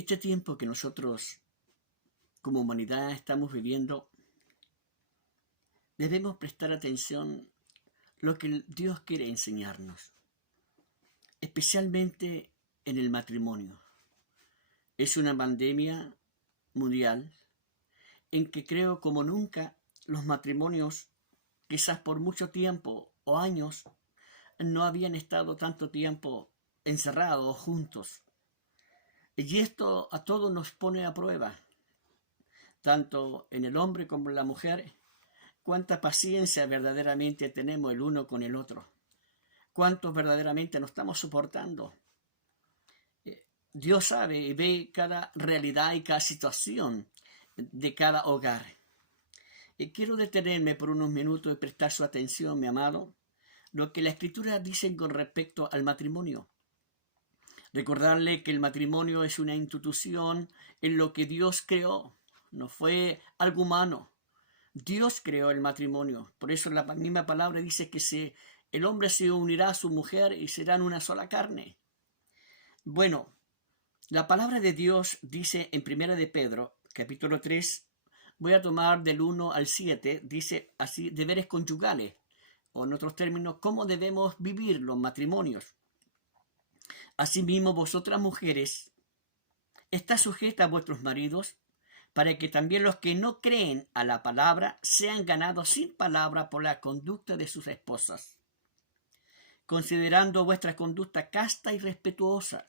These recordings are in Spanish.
Este tiempo que nosotros como humanidad estamos viviendo, debemos prestar atención a lo que Dios quiere enseñarnos, especialmente en el matrimonio. Es una pandemia mundial en que creo como nunca los matrimonios, quizás por mucho tiempo o años, no habían estado tanto tiempo encerrados juntos. Y esto a todos nos pone a prueba, tanto en el hombre como en la mujer, cuánta paciencia verdaderamente tenemos el uno con el otro, cuántos verdaderamente nos estamos soportando. Dios sabe y ve cada realidad y cada situación de cada hogar. Y quiero detenerme por unos minutos y prestar su atención, mi amado, lo que la Escritura dice con respecto al matrimonio. Recordarle que el matrimonio es una institución en lo que Dios creó, no fue algo humano. Dios creó el matrimonio, por eso la misma palabra dice que el hombre se unirá a su mujer y serán una sola carne. Bueno, la palabra de Dios dice en 1 de Pedro, capítulo 3, voy a tomar del 1 al 7, dice así, deberes conyugales, o en otros términos, cómo debemos vivir los matrimonios. Asimismo, vosotras mujeres, estad sujetas a vuestros maridos, para que también los que no creen a la palabra sean ganados sin palabra por la conducta de sus esposas, considerando vuestra conducta casta y respetuosa.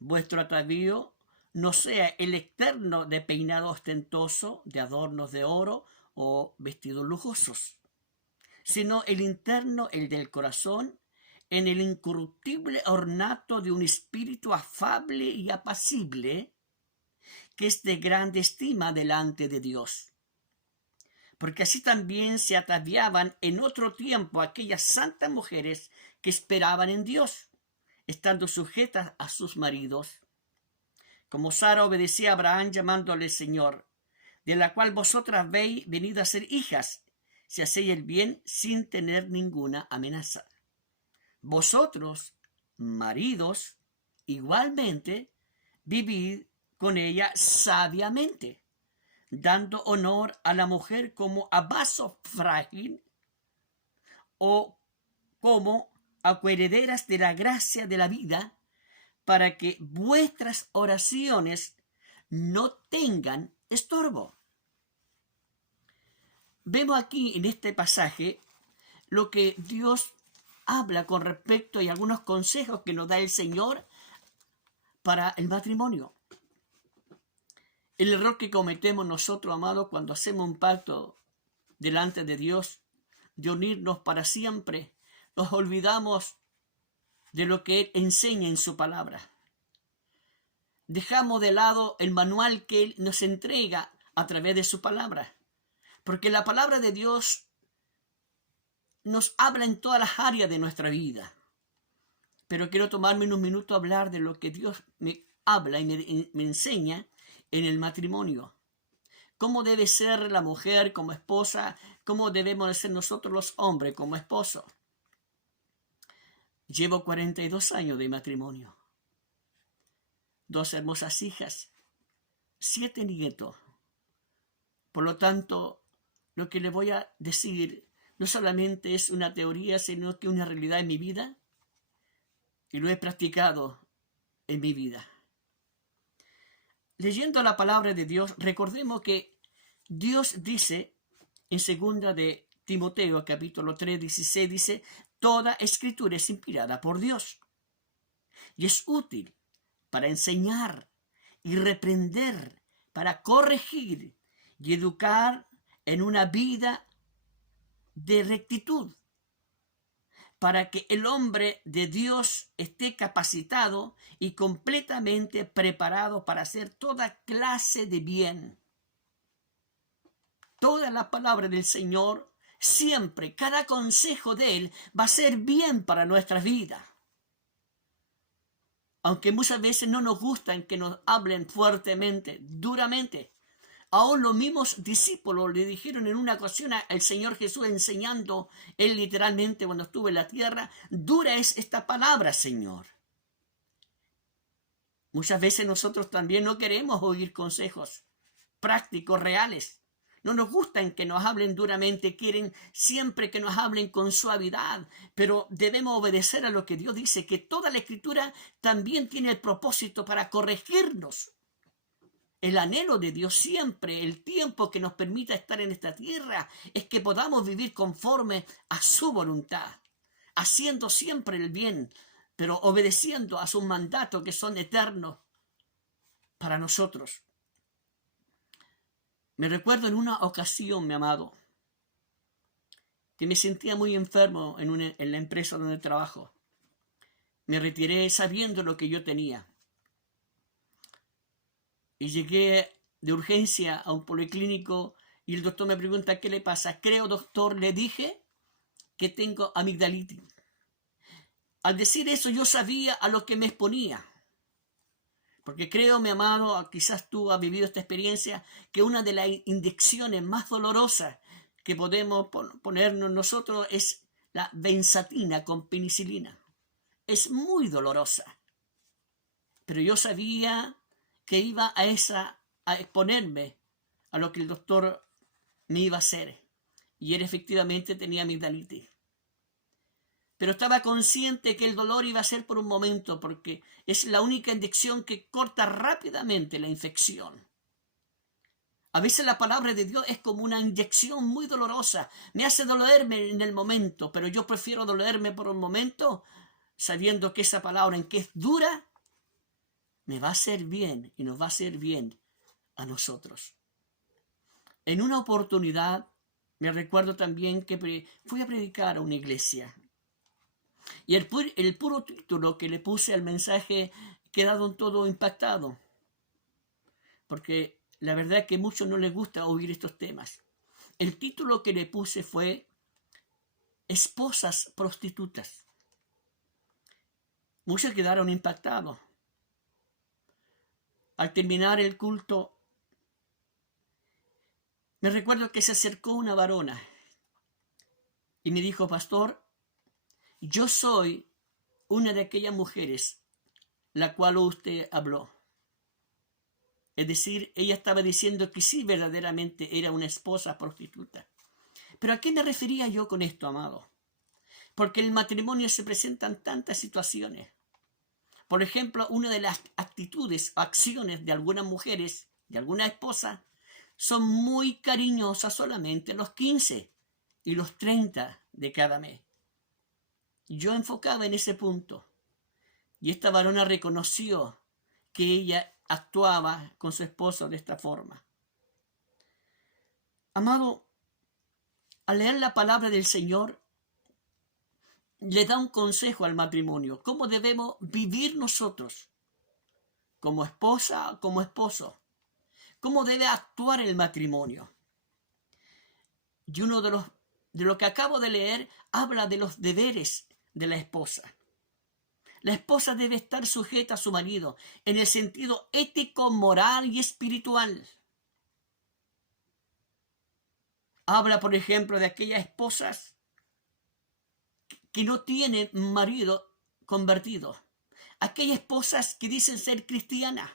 Vuestro atavío no sea el externo de peinado ostentoso, de adornos de oro o vestidos lujosos, sino el interno, el del corazón, en el incorruptible ornato de un espíritu afable y apacible, que es de grande estima delante de Dios. Porque así también se ataviaban en otro tiempo aquellas santas mujeres que esperaban en Dios, estando sujetas a sus maridos, como Sara obedecía a Abraham llamándole Señor, de la cual vosotras habéis venido a ser hijas, si hacéis el bien sin tener ninguna amenaza. Vosotros, maridos, igualmente, vivid con ella sabiamente, dando honor a la mujer como a vaso frágil o como a coherederas de la gracia de la vida, para que vuestras oraciones no tengan estorbo. Vemos aquí en este pasaje lo que Dios habla con respecto y algunos consejos que nos da el Señor para el matrimonio. El error que cometemos nosotros, amados, cuando hacemos un pacto delante de Dios, de unirnos para siempre, nos olvidamos de lo que Él enseña en su palabra. Dejamos de lado el manual que Él nos entrega a través de su palabra, porque la palabra de Dios nos habla en todas las áreas de nuestra vida. Pero quiero tomarme unos minutos a hablar de lo que Dios me habla y me enseña en el matrimonio. Cómo debe ser la mujer como esposa, cómo debemos ser nosotros los hombres como esposos. Llevo 42 años de matrimonio, 2 hermosas hijas, 7 nietos. Por lo tanto, lo que le voy a decir no solamente es una teoría, sino que una realidad en mi vida, y lo he practicado en mi vida. Leyendo la palabra de Dios, recordemos que Dios dice en 2 de Timoteo, capítulo 3, 16, dice, toda escritura es inspirada por Dios y es útil para enseñar y reprender, para corregir y educar en una vida de rectitud, para que el hombre de Dios esté capacitado y completamente preparado para hacer toda clase de bien. Toda la palabra del Señor, siempre, cada consejo de Él va a ser bien para nuestras vidas. Aunque muchas veces no nos gustan que nos hablen fuertemente, duramente. Aún los mismos discípulos le dijeron en una ocasión al Señor Jesús enseñando, Él literalmente cuando estuvo en la tierra, dura es esta palabra, Señor. Muchas veces nosotros también no queremos oír consejos prácticos, reales. No nos gustan que nos hablen duramente, quieren siempre que nos hablen con suavidad, pero debemos obedecer a lo que Dios dice, que toda la Escritura también tiene el propósito para corregirnos. El anhelo de Dios siempre, el tiempo que nos permita estar en esta tierra, es que podamos vivir conforme a su voluntad, haciendo siempre el bien, pero obedeciendo a sus mandatos que son eternos para nosotros. Me recuerdo en una ocasión, mi amado, que me sentía muy enfermo en la empresa donde trabajo. Me retiré sabiendo lo que yo tenía. Y llegué de urgencia a un policlínico y el doctor me pregunta, ¿qué le pasa? Creo, doctor, le dije que tengo amigdalitis. Al decir eso yo sabía a lo que me exponía. Porque creo, mi amado, quizás tú has vivido esta experiencia, que una de las inyecciones más dolorosas que podemos ponernos nosotros es la benzatina con penicilina. Es muy dolorosa. Pero yo sabía que iba a exponerme a lo que el doctor me iba a hacer. Y él efectivamente tenía amigdalitis. Pero estaba consciente que el dolor iba a ser por un momento, porque es la única inyección que corta rápidamente la infección. A veces la palabra de Dios es como una inyección muy dolorosa. Me hace dolerme en el momento, pero yo prefiero dolerme por un momento sabiendo que esa palabra, en que es dura, me va a hacer bien y nos va a hacer bien a nosotros. En una oportunidad, me recuerdo también que fui a predicar a una iglesia. Y el puro título que le puse al mensaje quedaron todo impactado. Porque la verdad es que a muchos no les gusta oír estos temas. El título que le puse fue Esposas prostitutas. Muchos quedaron impactados. Al terminar el culto, me recuerdo que se acercó una varona y me dijo, pastor, yo soy una de aquellas mujeres la cual usted habló. Es decir, ella estaba diciendo que sí, verdaderamente era una esposa prostituta. ¿Pero a qué me refería yo con esto, amado? Porque en el matrimonio se presentan tantas situaciones. Por ejemplo, una de las actitudes o acciones de algunas mujeres, de algunas esposas, son muy cariñosas solamente los 15 y los 30 de cada mes. Yo enfocaba en ese punto. Y esta varona reconoció que ella actuaba con su esposo de esta forma. Amado, al leer la palabra del Señor, le da un consejo al matrimonio. ¿Cómo debemos vivir nosotros? Como esposa, como esposo. ¿Cómo debe actuar el matrimonio? Y uno de lo que acabo de leer habla de los deberes de la esposa. La esposa debe estar sujeta a su marido en el sentido ético, moral y espiritual. Habla, por ejemplo, de aquellas esposas que no tienen marido convertido. Aquellas esposas que dicen ser cristianas.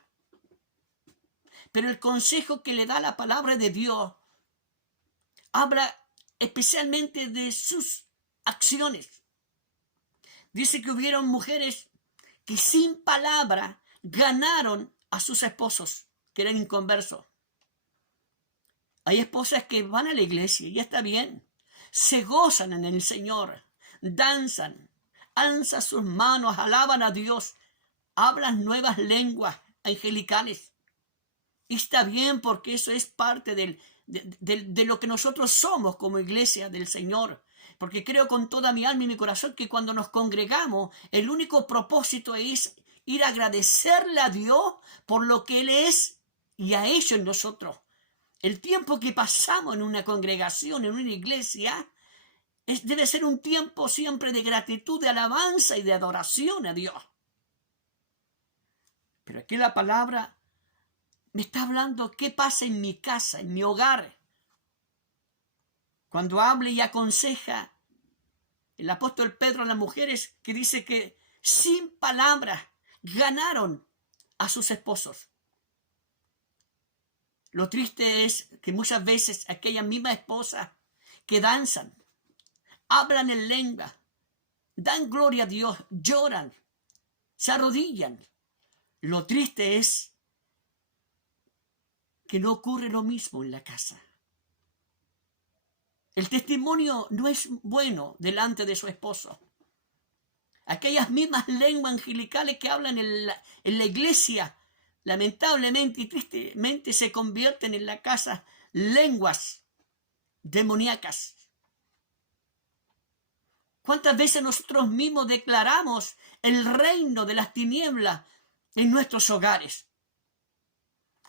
Pero el consejo que le da la palabra de Dios habla especialmente de sus acciones. Dice que hubieron mujeres que sin palabra ganaron a sus esposos, que eran inconversos. Hay esposas que van a la iglesia y está bien, se gozan en el Señor, danzan, alzan sus manos, alaban a Dios, hablan nuevas lenguas angelicales. Y está bien porque eso es parte de lo que nosotros somos como iglesia del Señor. Porque creo con toda mi alma y mi corazón que cuando nos congregamos, el único propósito es ir a agradecerle a Dios por lo que Él es y ha hecho en nosotros. El tiempo que pasamos en una congregación, en una iglesia, debe ser un tiempo siempre de gratitud, de alabanza y de adoración a Dios. Pero aquí la palabra me está hablando qué pasa en mi casa, en mi hogar. Cuando habla y aconseja el apóstol Pedro a las mujeres, que dice que sin palabras ganaron a sus esposos. Lo triste es que muchas veces aquellas mismas esposas que danzan, hablan en lengua, dan gloria a Dios, lloran, se arrodillan. Lo triste es que no ocurre lo mismo en la casa. El testimonio no es bueno delante de su esposo. Aquellas mismas lenguas angelicales que hablan en la iglesia, lamentablemente y tristemente se convierten en la casa lenguas demoníacas. ¿Cuántas veces nosotros mismos declaramos el reino de las tinieblas en nuestros hogares?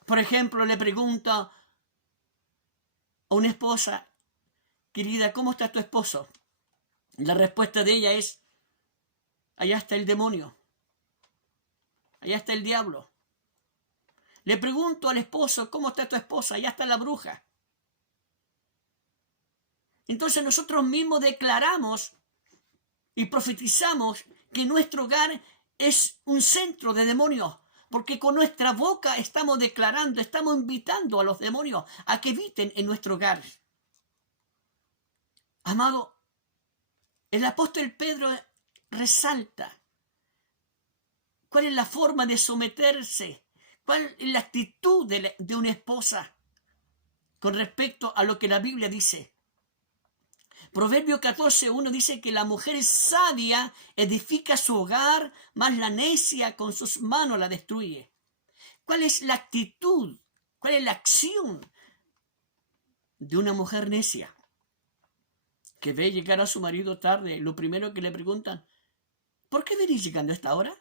Por ejemplo, le pregunto a una esposa, querida, ¿cómo está tu esposo? La respuesta de ella es, allá está el demonio, allá está el diablo. Le pregunto al esposo, ¿cómo está tu esposa? Allá está la bruja. Entonces nosotros mismos declaramos y profetizamos que nuestro hogar es un centro de demonios, porque con nuestra boca estamos declarando, estamos invitando a los demonios a que habiten en nuestro hogar. Amado, el apóstol Pedro resalta cuál es la forma de someterse, cuál es la actitud de una esposa con respecto a lo que la Biblia dice. Proverbio 14:1 dice que la mujer sabia edifica su hogar, mas la necia con sus manos la destruye. ¿Cuál es la actitud? ¿Cuál es la acción de una mujer necia? Que ve llegar a su marido tarde, lo primero que le preguntan, ¿por qué venís llegando a esta hora?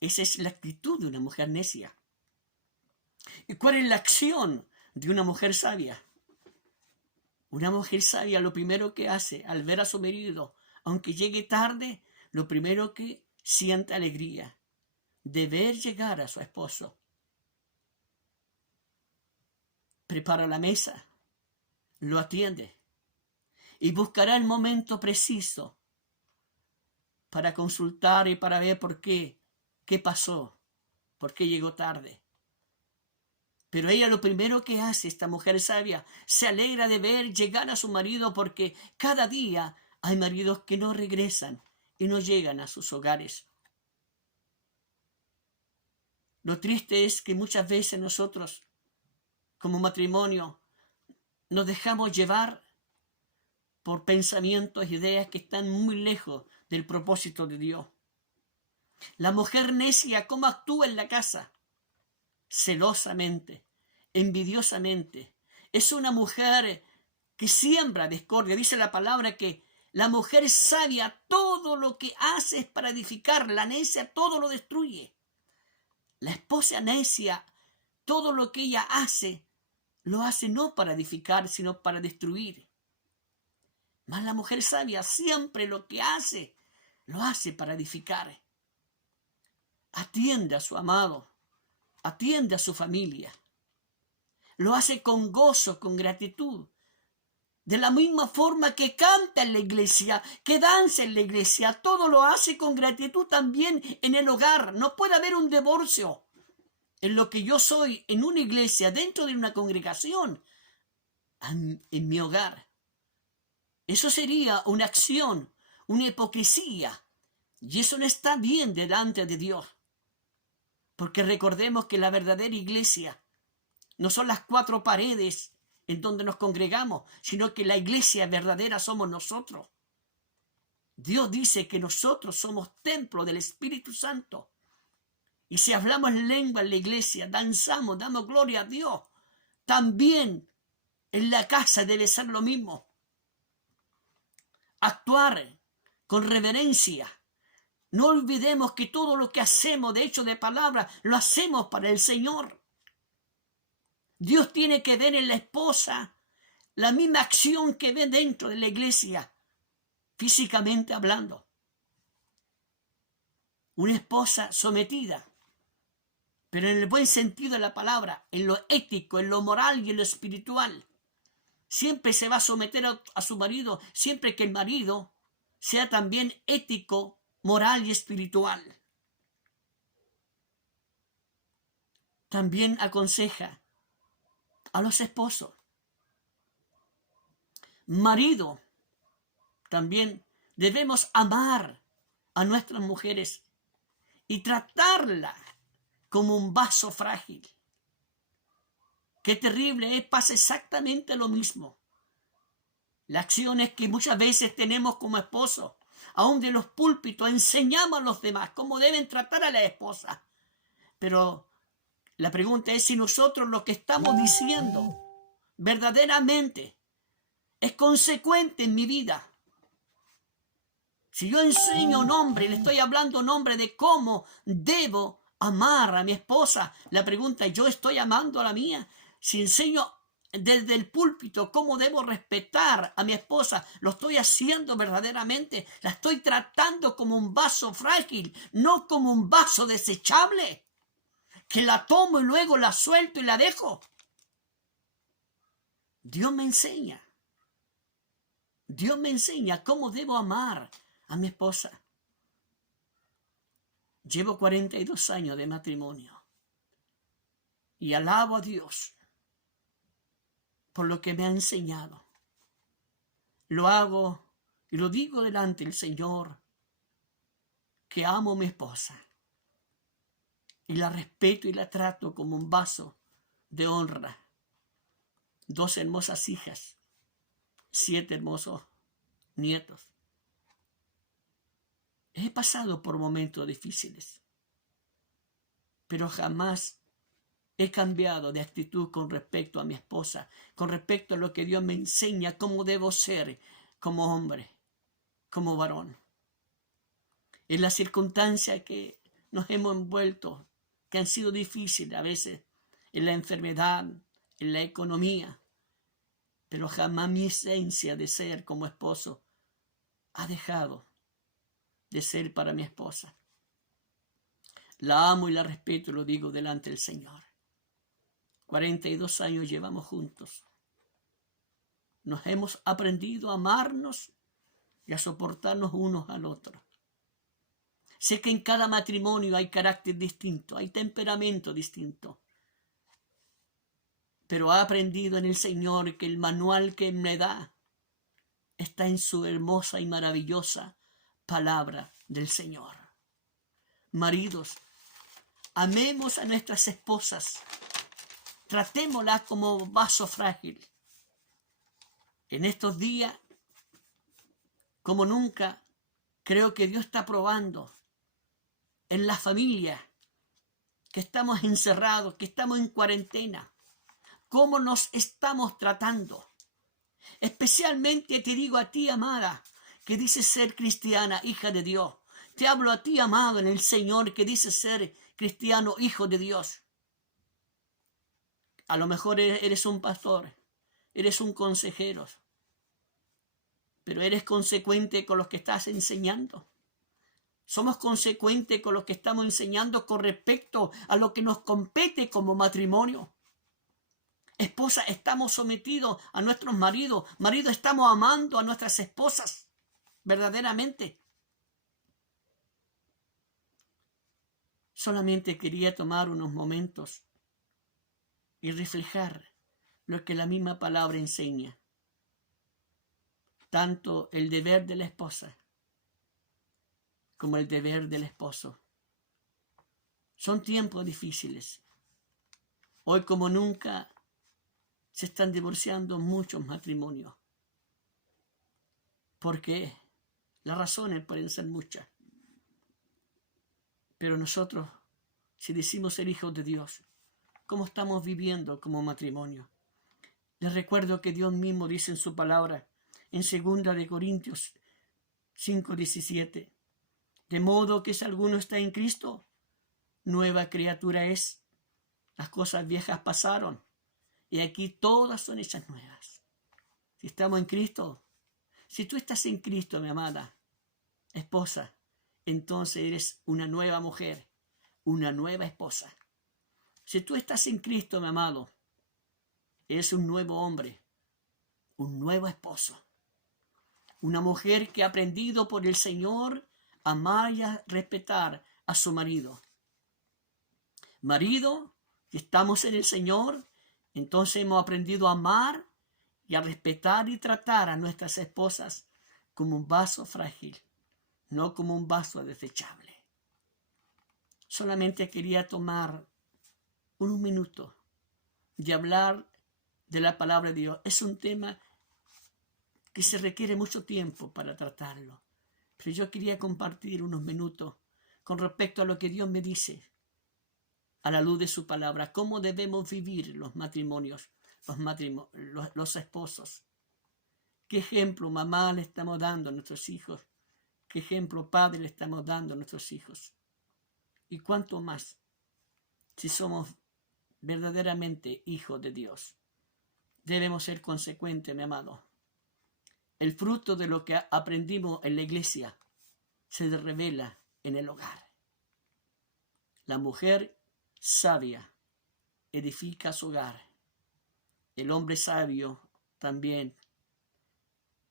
Esa es la actitud de una mujer necia. ¿Y cuál es la acción de una mujer sabia? Una mujer sabia lo primero que hace al ver a su marido, aunque llegue tarde, lo primero que siente alegría de ver llegar a su esposo. Prepara la mesa, lo atiende y buscará el momento preciso para consultar y para ver por qué pasó, por qué llegó tarde. Pero ella lo primero que hace, esta mujer sabia, se alegra de ver llegar a su marido porque cada día hay maridos que no regresan y no llegan a sus hogares. Lo triste es que muchas veces nosotros, como matrimonio, nos dejamos llevar por pensamientos e ideas que están muy lejos del propósito de Dios. La mujer necia, ¿cómo actúa en la casa? Celosamente, envidiosamente. Es una mujer que siembra discordia. Dice la palabra que la mujer sabia todo lo que hace es para edificar, la necia todo lo destruye. La esposa necia, todo lo que ella hace, lo hace no para edificar, sino para destruir. Mas la mujer sabia siempre lo que hace, lo hace para edificar. Atiende a su amado, atiende a su familia. Lo hace con gozo, con gratitud. De la misma forma que canta en la iglesia, que danza en la iglesia, todo lo hace con gratitud también en el hogar. No puede haber un divorcio en lo que yo soy en una iglesia, dentro de una congregación, en mi hogar. Eso sería una acción, una hipocresía. Y eso no está bien delante de Dios. Porque recordemos que la verdadera iglesia no son las 4 paredes en donde nos congregamos, sino que la iglesia verdadera somos nosotros. Dios dice que nosotros somos templo del Espíritu Santo. Y si hablamos lengua en la iglesia, danzamos, damos gloria a Dios, también en la casa debe ser lo mismo. Actuar con reverencia. No olvidemos que todo lo que hacemos, de hecho de palabra, lo hacemos para el Señor. Dios tiene que ver en la esposa la misma acción que ve dentro de la iglesia, físicamente hablando. Una esposa sometida, pero en el buen sentido de la palabra, en lo ético, en lo moral y en lo espiritual. Siempre se va a someter a su marido, siempre que el marido sea también ético, moral y espiritual. también aconseja a los esposos. Marido, también debemos amar a nuestras mujeres y tratarla como un vaso frágil. Qué terrible es, pasa exactamente lo mismo. Las acciones que muchas veces tenemos como esposos, aún de los púlpitos, enseñamos a los demás cómo deben tratar a la esposa. Pero la pregunta es si nosotros lo que estamos diciendo verdaderamente es consecuente en mi vida. Si yo enseño a un hombre, le estoy hablando a un hombre de cómo debo amar a mi esposa, la pregunta es, ¿yo estoy amando a la mía? Si enseño desde el púlpito cómo debo respetar a mi esposa, ¿lo estoy haciendo verdaderamente? ¿La estoy tratando como un vaso frágil, no como un vaso desechable? Que la tomo y luego la suelto y la dejo. Dios me enseña cómo debo amar a mi esposa. Llevo 42 años de matrimonio y alabo a Dios por lo que me ha enseñado. Lo hago y lo digo delante del Señor, que amo a mi esposa y la respeto y la trato como un vaso de honra. 2 hermosas hijas, 7 hermosos nietos. He pasado por momentos difíciles, pero jamás he cambiado de actitud con respecto a mi esposa, con respecto a lo que Dios me enseña, cómo debo ser como hombre, como varón. En las circunstancias que nos hemos envuelto, que han sido difíciles a veces, en la enfermedad, en la economía, pero jamás mi esencia de ser como esposo ha dejado de ser para mi esposa. La amo y la respeto, lo digo delante del Señor. 42 años llevamos juntos. Nos hemos aprendido a amarnos y a soportarnos unos al otro. Sé que en cada matrimonio hay carácter distinto, hay temperamento distinto. Pero he aprendido en el Señor que el manual que me da está en su hermosa y maravillosa palabra del Señor. Maridos, amemos a nuestras esposas. Tratémoslas como vaso frágil. En estos días, como nunca, creo que Dios está probando en la familia, que estamos encerrados, que estamos en cuarentena, cómo nos estamos tratando. Especialmente te digo a ti, amada, que dices ser cristiana, hija de Dios. Te hablo a ti, amado, en el Señor, que dices ser cristiano, hijo de Dios. A lo mejor eres un pastor, eres un consejero, pero eres consecuente con lo que estás enseñando. Somos consecuentes con lo que estamos enseñando con respecto a lo que nos compete como matrimonio. Esposa, estamos sometidos a nuestros maridos. Marido, estamos amando a nuestras esposas verdaderamente. Solamente quería tomar unos momentos y reflejar lo que la misma palabra enseña. Tanto el deber de la esposa como el deber del esposo. Son tiempos difíciles. Hoy como nunca se están divorciando muchos matrimonios. Porque las razones pueden ser muchas. Pero nosotros, si decimos ser hijos de Dios, ¿cómo estamos viviendo como matrimonio? Les recuerdo que Dios mismo dice en su palabra, en 2 Corintios 5:17, de modo que si alguno está en Cristo, nueva criatura es. Las cosas viejas pasaron y aquí todas son hechas nuevas. Si estamos en Cristo, si tú estás en Cristo, mi amada esposa, entonces eres una nueva mujer, una nueva esposa. Si tú estás en Cristo, mi amado, eres un nuevo hombre, un nuevo esposo, una mujer que ha aprendido por el Señor a amar y a respetar a su marido. Marido, Si estamos en el Señor, entonces hemos aprendido a amar y a respetar y tratar a nuestras esposas como un vaso frágil, no como un vaso desechable. Solamente quería tomar unos minutos de hablar de la palabra de Dios. Es un tema que se requiere mucho tiempo para tratarlo, pero yo quería compartir unos minutos con respecto a lo que Dios me dice a la luz de su palabra, cómo debemos vivir los matrimonios, los esposos. ¿Qué ejemplo, mamá, le estamos dando a nuestros hijos? ¿Qué ejemplo, padre, le estamos dando a nuestros hijos? Y cuánto más si somos verdaderamente hijos de Dios. Debemos ser consecuentes, mi amado. El fruto de lo que aprendimos en la iglesia se revela en el hogar. La mujer sabia edifica su hogar. El hombre sabio también.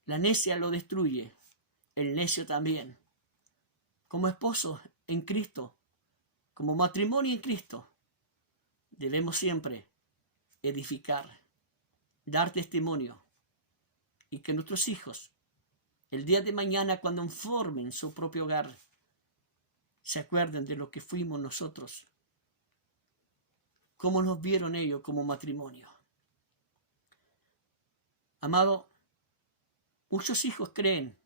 La necia lo destruye. El necio también. Como esposos en Cristo, como matrimonio en Cristo, debemos siempre edificar, dar testimonio, y que nuestros hijos, el día de mañana, cuando formen su propio hogar, se acuerden de lo que fuimos nosotros, cómo nos vieron ellos como matrimonio. Amado, muchos hijos creen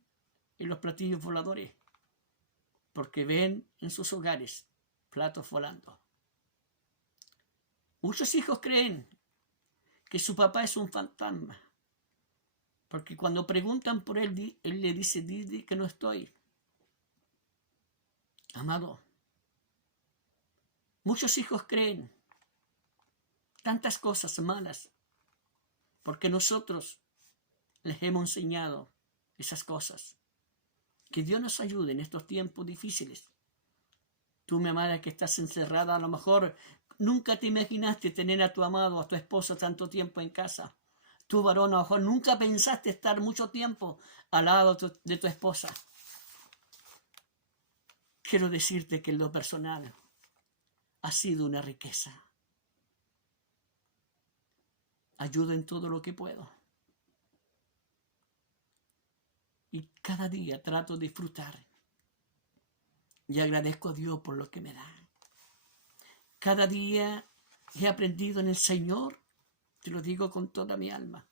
en los platillos voladores porque ven en sus hogares platos volando. Muchos hijos creen que su papá es un fantasma porque cuando preguntan por él, él le dice, di que no estoy. Amado, muchos hijos creen tantas cosas malas porque nosotros les hemos enseñado esas cosas. Que Dios nos ayude en estos tiempos difíciles. Tú, mi amada, que estás encerrada, a lo mejor nunca te imaginaste tener a tu amado, a tu esposo tanto tiempo en casa. Tú, varón, a lo mejor nunca pensaste estar mucho tiempo al lado de tu esposa. Quiero decirte que en lo personal ha sido una riqueza. Ayudo en todo lo que puedo. Y cada día trato de disfrutar. Y agradezco a Dios por lo que me da. Cada día he aprendido en el Señor, te lo digo con toda mi alma,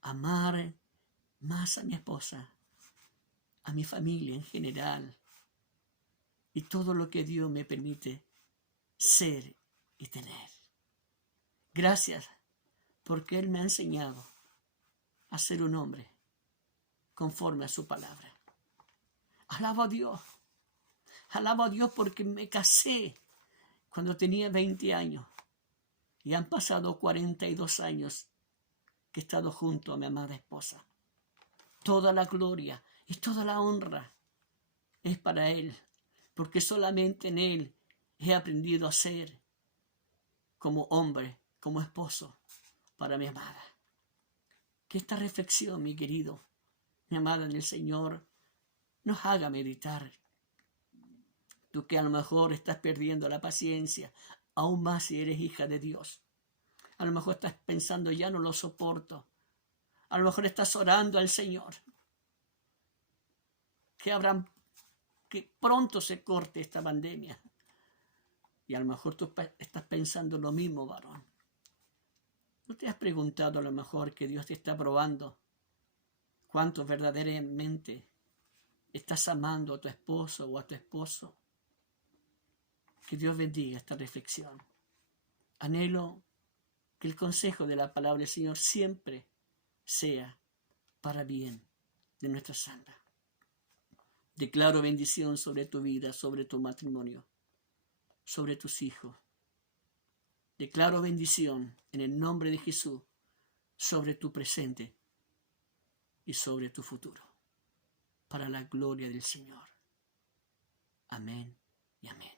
amar más a mi esposa, a mi familia en general, y todo lo que Dios me permite ser y tener. Gracias, porque Él me ha enseñado a ser un hombre conforme a su palabra. Alabo a Dios porque me casé cuando tenía 20 años y han pasado 42 años que he estado junto a mi amada esposa. Toda la gloria y toda la honra es para Él, porque solamente en Él he aprendido a ser como hombre, como esposo para mi amada. Que esta reflexión, mi querido, mi amada en el Señor, nos haga meditar. Tú que a lo mejor estás perdiendo la paciencia, aún más si eres hija de Dios. A lo mejor estás pensando, ya no lo soporto. A lo mejor estás orando al Señor. Que pronto se corte esta pandemia. Y a lo mejor tú estás pensando lo mismo, varón. ¿No te has preguntado a lo mejor que Dios te está probando cuánto verdaderamente estás amando a tu esposo o a tu esposo? Que Dios bendiga esta reflexión. Anhelo que el consejo de la palabra del Señor siempre sea para bien de nuestras almas. Declaro bendición sobre tu vida, sobre tu matrimonio, sobre tus hijos. Declaro bendición en el nombre de Jesús sobre tu presente y sobre tu futuro, para la gloria del Señor. Amén y amén.